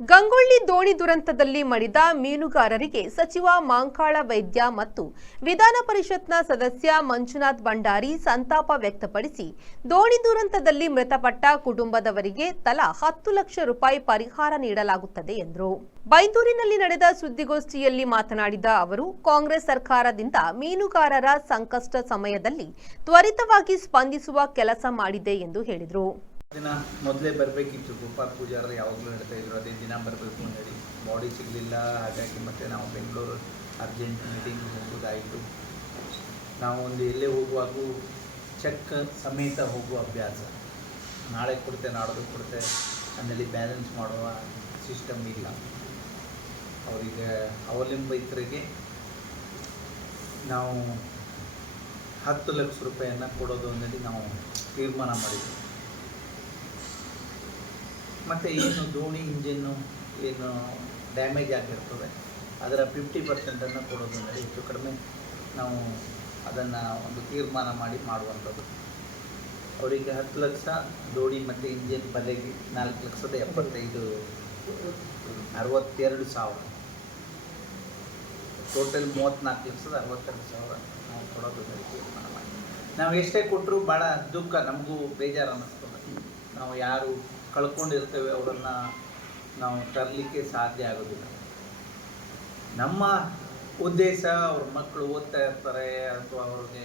ಗಂಗೊಳ್ಳಿ ದೋಣಿ ದುರಂತದಲ್ಲಿ ಮಡಿದ ಮೀನುಗಾರರಿಗೆ ಸಚಿವ ಮಾಂಕಾಳ ವೈದ್ಯ ಮತ್ತು ವಿಧಾನ ಪರಿಷತ್ನ ಸದಸ್ಯ ಮಂಜುನಾಥ್ ಭಂಡಾರಿ ಸಂತಾಪ ವ್ಯಕ್ತಪಡಿಸಿ ದೋಣಿ ದುರಂತದಲ್ಲಿ ಮೃತಪಟ್ಟ ಕುಟುಂಬದವರಿಗೆ ತಲಾ 10 ಲಕ್ಷ ರೂಪಾಯಿ ಪರಿಹಾರ ನೀಡಲಾಗುತ್ತದೆ ಎಂದರು. ಬೈಂದೂರಿನಲ್ಲಿ ನಡೆದ ಸುದ್ದಿಗೋಷ್ಠಿಯಲ್ಲಿ ಮಾತನಾಡಿದ ಅವರು, ಕಾಂಗ್ರೆಸ್ ಸರ್ಕಾರದಿಂದ ಮೀನುಗಾರರ ಸಂಕಷ್ಟ ಸಮಯದಲ್ಲಿ ತ್ವರಿತವಾಗಿ ಸ್ಪಂದಿಸುವ ಕೆಲಸ ಮಾಡಿದೆ ಎಂದು ಹೇಳಿದರು. ದಿನ ಮೊದಲೇ ಬರಬೇಕಿತ್ತು. ಗೋಪಾಲ್ ಪೂಜಾರ ಯಾವಾಗಲೂ ಹೇಳ್ತಾ ಇದ್ರು ಅದೇ ದಿನ ಬರಬೇಕು ಅಂತ ಹೇಳಿ. ಬಾಡಿ ಸಿಗಲಿಲ್ಲ. ಹಾಗಾಗಿ ಮತ್ತೆ ನಾವು ಬೆಂಗಳೂರು ಅರ್ಜೆಂಟ್ ಮೀಟಿಂಗ್ ಹೋಗೋದಾಯಿತು. ನಾವು ಒಂದು ಎಲ್ಲೇ ಹೋಗುವಾಗೂ ಚೆಕ್ ಸಮೇತ ಹೋಗುವ ಅಭ್ಯಾಸ. ನಾಳೆ ಕೊಡ್ತೆ ನಾಡೋದು ಕೊಡ್ತೆ ಅನ್ನಲ್ಲಿ ಬ್ಯಾಲೆನ್ಸ್ ಮಾಡುವ ಸಿಸ್ಟಮ್ ಇಲ್ಲ. ಅವರಿಗೆ ಅವಲಂಬಿತರಿಗೆ ನಾವು 10 ಲಕ್ಷ ರೂಪಾಯಿಯನ್ನು ಕೊಡೋದು ಅನ್ನೋದು ನಾವು ತೀರ್ಮಾನ ಮಾಡಿದ್ವಿ. ಮತ್ತು ಏನು ದೋಣಿ ಇಂಜಿನ್ನು ಏನು ಡ್ಯಾಮೇಜ್ ಆಗಿರ್ತದೆ ಅದರ 50% ಕೊಡೋದು ಅಂದರೆ ಹೆಚ್ಚು ಕಡಿಮೆ ನಾವು ಅದನ್ನು ಒಂದು ತೀರ್ಮಾನ ಮಾಡಿ ಮಾಡುವಂಥದ್ದು. ಅವರಿಗೆ 10 ಲಕ್ಷ, ದೋಣಿ ಮತ್ತು ಇಂಜಿನ್ ಬಲೆಗೆ 4,75,62,000 ಟೋಟಲ್ 34,62,000 ನಾವು ಕೊಡೋದು ತೀರ್ಮಾನ ಮಾಡಿ. ನಾವು ಎಷ್ಟೇ ಕೊಟ್ಟರೂ ಭಾಳ ದುಃಖ, ನಮಗೂ ಬೇಜಾರು ಅನ್ನಿಸ್ತದೆ. ನಾವು ಯಾರು ಕಳ್ಕೊಂಡಿರ್ತೇವೆ ಅವರನ್ನು ನಾವು ತರಲಿಕ್ಕೆ ಸಾಧ್ಯ ಆಗೋದಿಲ್ಲ. ನಮ್ಮ ಉದ್ದೇಶ ಅವ್ರ ಮಕ್ಕಳು ಓದ್ತಾ ಇರ್ತಾರೆ ಅಥವಾ ಅವ್ರಿಗೆ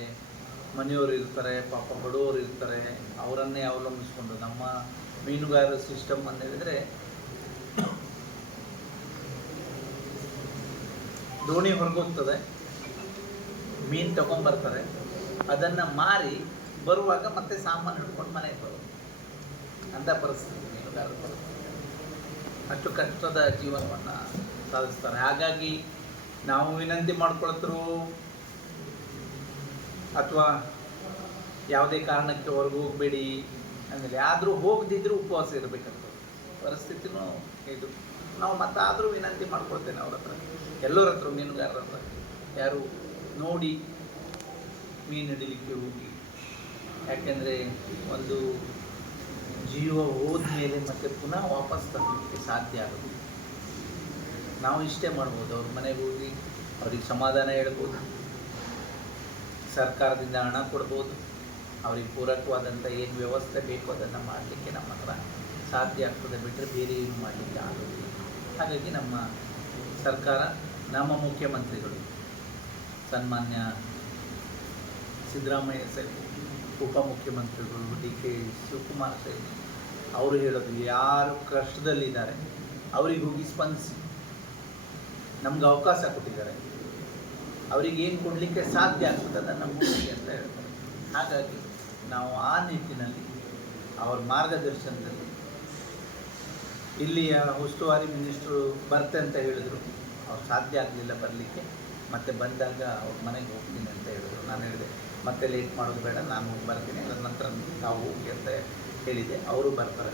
ಮನೆಯವರು ಇರ್ತಾರೆ, ಪಾಪ ಬಡವರು ಇರ್ತಾರೆ, ಅವರನ್ನೇ ಅವಲಂಬಿಸ್ಕೊಂಡು ನಮ್ಮ ಮೀನುಗಾರ ಸಿಸ್ಟಮ್ ಅಂತ ಹೇಳಿದರೆ ದೋಣಿ ಹೊರಗೋಗ್ತದೆ, ಮೀನು ತಗೊಂಬರ್ತಾರೆ, ಅದನ್ನು ಮಾರಿ ಬರುವಾಗ ಮತ್ತೆ ಸಾಮಾನು ಹಿಡ್ಕೊಂಡು ಮನೆಗೆ ಬರೋದು ಅಂಥ ಪರಿಸ್ಥಿತಿ ಮೀನುಗಾರರ ಪರಿಸ್ಥಿತಿ. ಅಷ್ಟು ಕಷ್ಟದ ಜೀವನವನ್ನು ಸಾಧಿಸ್ತಾರೆ. ಹಾಗಾಗಿ ನಾವು ವಿನಂತಿ ಮಾಡ್ಕೊಳ್ತರು ಅಥವಾ ಯಾವುದೇ ಕಾರಣಕ್ಕೆ ಹೊರಗೆ ಹೋಗಬೇಡಿ ಅಂದರೆ, ಆದರೂ ಹೋಗದಿದ್ದರೂ ಉಪವಾಸ ಇರಬೇಕಾಗ್ತದೆ ಪರಿಸ್ಥಿತಿನೂ ಇದು. ನಾವು ಮತ್ತೆ ಆದರೂ ವಿನಂತಿ ಮಾಡ್ಕೊಳ್ತೇನೆ ಅವ್ರ ಹತ್ರ, ಎಲ್ಲರ ಹತ್ರ, ಮೀನುಗಾರರ ಹತ್ರ, ಯಾರು ನೋಡಿ ಮೀನು ಹಿಡಿಲಿಕ್ಕೆ ಹೋಗಿ. ಯಾಕೆಂದರೆ ಒಂದು ಜೀವ ಹೋದ್ಮೇಲೆ ಮತ್ತೆ ಪುನಃ ವಾಪಸ್ ತರಲಿಕ್ಕೆ ಸಾಧ್ಯ ಆಗೋದು. ನಾವು ಇಷ್ಟೇ ಮಾಡ್ಬೋದು, ಅವ್ರ ಮನೆಗೆ ಹೋಗಿ ಅವ್ರಿಗೆ ಸಮಾಧಾನ ಹೇಳ್ಬೋದು, ಸರ್ಕಾರದಿಂದ ಹಣ ಕೊಡ್ಬೋದು, ಅವ್ರಿಗೆ ಪೂರಕವಾದಂಥ ಏನು ವ್ಯವಸ್ಥೆ ಬೇಕು ಅದನ್ನು ಮಾಡಲಿಕ್ಕೆ ನಮ್ಮ ಹತ್ರ ಸಾಧ್ಯ ಆಗ್ತದೆ, ಬಿಟ್ಟರೆ ಬೇರೆ ಏನು ಮಾಡಲಿಕ್ಕೆ ಆಗೋದಿಲ್ಲ. ಹಾಗಾಗಿ ನಮ್ಮ ಸರ್ಕಾರ, ನಮ್ಮ ಮುಖ್ಯಮಂತ್ರಿಗಳು ಸನ್ಮಾನ್ಯ ಸಿದ್ದರಾಮಯ್ಯ ಸಾಹೇಬ್, ಉಪಮುಖ್ಯಮಂತ್ರಿಗಳು DK ಶಿವಕುಮಾರ್ ಸಾಹೇಬ್ ಅವರು ಹೇಳೋದು, ಯಾರು ಕಷ್ಟದಲ್ಲಿದ್ದಾರೆ ಅವ್ರಿಗೆ ಹೋಗಿ ಸ್ಪಂದಿಸಿ, ನಮ್ಗೆ ಅವಕಾಶ ಕೊಟ್ಟಿದ್ದಾರೆ, ಅವ್ರಿಗೆ ಏನು ಕೊಡಲಿಕ್ಕೆ ಸಾಧ್ಯ ಆಗ್ತದೆ ಅದನ್ನು ಮುಗಿಸಿ ಅಂತ ಹೇಳ್ತಾರೆ. ಹಾಗಾಗಿ ನಾವು ಆ ನಿಟ್ಟಿನಲ್ಲಿ ಅವ್ರ ಮಾರ್ಗದರ್ಶನದಲ್ಲಿ, ಇಲ್ಲಿಯ ಉಸ್ತುವಾರಿ ಮಿನಿಸ್ಟ್ರು ಬರ್ತೆ ಅಂತ ಹೇಳಿದರು, ಅವ್ರು ಸಾಧ್ಯ ಆಗಲಿಲ್ಲ ಬರಲಿಕ್ಕೆ, ಮತ್ತೆ ಬಂದಾಗ ಅವ್ರ ಮನೆಗೆ ಹೋಗ್ತೀನಿ ಅಂತ ಹೇಳಿದ್ರು. ನಾನು ಹೇಳಿದೆ ಮತ್ತೆ ಲೇಟ್ ಮಾಡೋದು ಬೇಡ, ನಾನು ಬರ್ತೀನಿ, ಅದರ ನಂತರ ತಾವು ಹೋಗಿ ಅಂತ ಹೇಳಿದೆ. ಅವರು ಬರ್ತಾರೆ.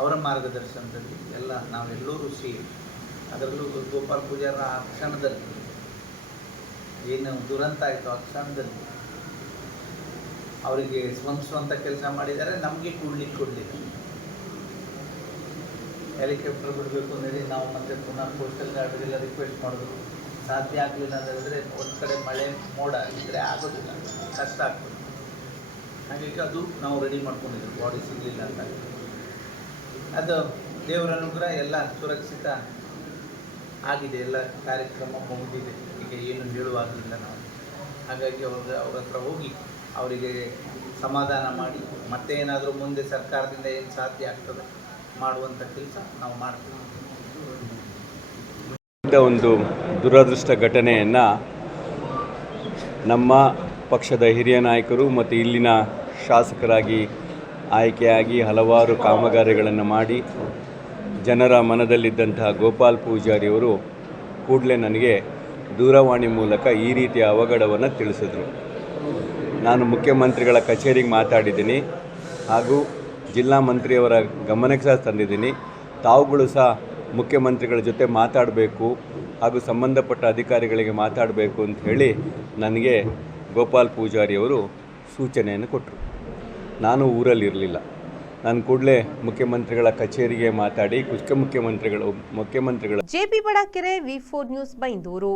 ಅವರ ಮಾರ್ಗದರ್ಶನದಲ್ಲಿ ಎಲ್ಲ ನಾವೆಲ್ಲರೂ ಸೇರಿ, ಅದರಲ್ಲೂ ಗೋಪಾಲ್ ಪೂಜಾರ ಆ ಕ್ಷಣದಲ್ಲಿ ಏನು ದುರಂತ ಆಯಿತು ಆ ಕ್ಷಣದಲ್ಲಿ ಅವರಿಗೆ ಸ್ಪಂದಿಸುವಂಥ ಕೆಲಸ ಮಾಡಿದ್ದಾರೆ. ನಮಗೆ ಕೊಡಲಿಲ್ಲ. ಹೆಲಿಕಾಪ್ಟರ್ ಬಿಡಬೇಕು ಅಂದೇಳಿ ನಾವು ಮತ್ತೆ ಪುನಃ ಕೋಸ್ಟಲ್ ಗಾರ್ಡ್ಗೆಲ್ಲ ರಿಕ್ವೆಸ್ಟ್ ಮಾಡಿದ್ರು. ಸಾಧ್ಯ ಆಗಲಿಲ್ಲ ಅಂತ ಹೇಳಿದ್ರೆ ಒಂದು ಕಡೆ ಮಳೆ ಮೋಡ ಇದ್ದರೆ ಆಗೋದಿಲ್ಲ, ಕಷ್ಟ ಆಗ್ತದೆ. ಹಾಗಾಗಿ ಅದು ನಾವು ರೆಡಿ ಮಾಡ್ಕೊಂಡಿದ್ವಿ. ಬಾಡಿ ಸಿಗಲಿಲ್ಲ ಅಂತ ಅದು ದೇವರ ಅನುಗ್ರಹ, ಎಲ್ಲ ಸುರಕ್ಷಿತ ಆಗಿದೆ, ಎಲ್ಲ ಕಾರ್ಯಕ್ರಮ ಮುಗಿದಿದೆ. ಈಗ ಏನು ಹೇಳುವಾಗಿಲ್ಲ ನಾವು. ಹಾಗಾಗಿ ಅವ್ರ ಹತ್ರ ಹೋಗಿ ಅವರಿಗೆ ಸಮಾಧಾನ ಮಾಡಿ ಮತ್ತೆ ಏನಾದರೂ ಮುಂದೆ ಸರ್ಕಾರದಿಂದ ಏನು ಸಾಧ್ಯ ಆಗ್ತದೆ ಮಾಡುವಂಥ ಕೆಲಸ ನಾವು ಮಾಡ್ತೀವಿ. ಒಂದು ದುರದೃಷ್ಟ ಘಟನೆಯನ್ನು ನಮ್ಮ ಪಕ್ಷದ ಹಿರಿಯ ನಾಯಕರು ಮತ್ತು ಇಲ್ಲಿನ ಶಾಸಕರಾಗಿ ಆಯ್ಕೆಯಾಗಿ ಹಲವಾರು ಕಾಮಗಾರಿಗಳನ್ನು ಮಾಡಿ ಜನರ ಮನದಲ್ಲಿದ್ದಂತಹ ಗೋಪಾಲ್ ಪೂಜಾರಿಯವರು ಕೂಡಲೇ ನನಗೆ ದೂರವಾಣಿ ಮೂಲಕ ಈ ರೀತಿಯ ಅವಘಡವನ್ನು ತಿಳಿಸಿದರು. ನಾನು ಮುಖ್ಯಮಂತ್ರಿಗಳ ಕಚೇರಿಗೆ ಮಾತಾಡಿದ್ದೀನಿ, ಹಾಗೂ ಜಿಲ್ಲಾ ಮಂತ್ರಿಯವರ ಗಮನಕ್ಕೆ ಸಹ ತಂದಿದ್ದೀನಿ. ತಾವುಗಳು ಸಹ ಮುಖ್ಯಮಂತ್ರಿಗಳ ಜೊತೆ ಮಾತಾಡಬೇಕು ಹಾಗೂ ಸಂಬಂಧಪಟ್ಟ ಅಧಿಕಾರಿಗಳಿಗೆ ಮಾತಾಡಬೇಕು ಅಂತ ಹೇಳಿ ನನಗೆ ಗೋಪಾಲ್ ಪೂಜಾರಿಯವರು ಸೂಚನೆಯನ್ನು ಕೊಟ್ಟರು. ನಾನು ಊರಲ್ಲಿರಲಿಲ್ಲ. ನಾನು ಕೂಡಲೇ ಮುಖ್ಯಮಂತ್ರಿಗಳ ಕಚೇರಿಗೆ ಮಾತಾಡಿ ಮುಖ್ಯಮಂತ್ರಿಗಳ ಜೆಪಿ ಬಡಾಕೆರೆ V4 ನ್ಯೂಸ್ ಬೈಂದೂರು.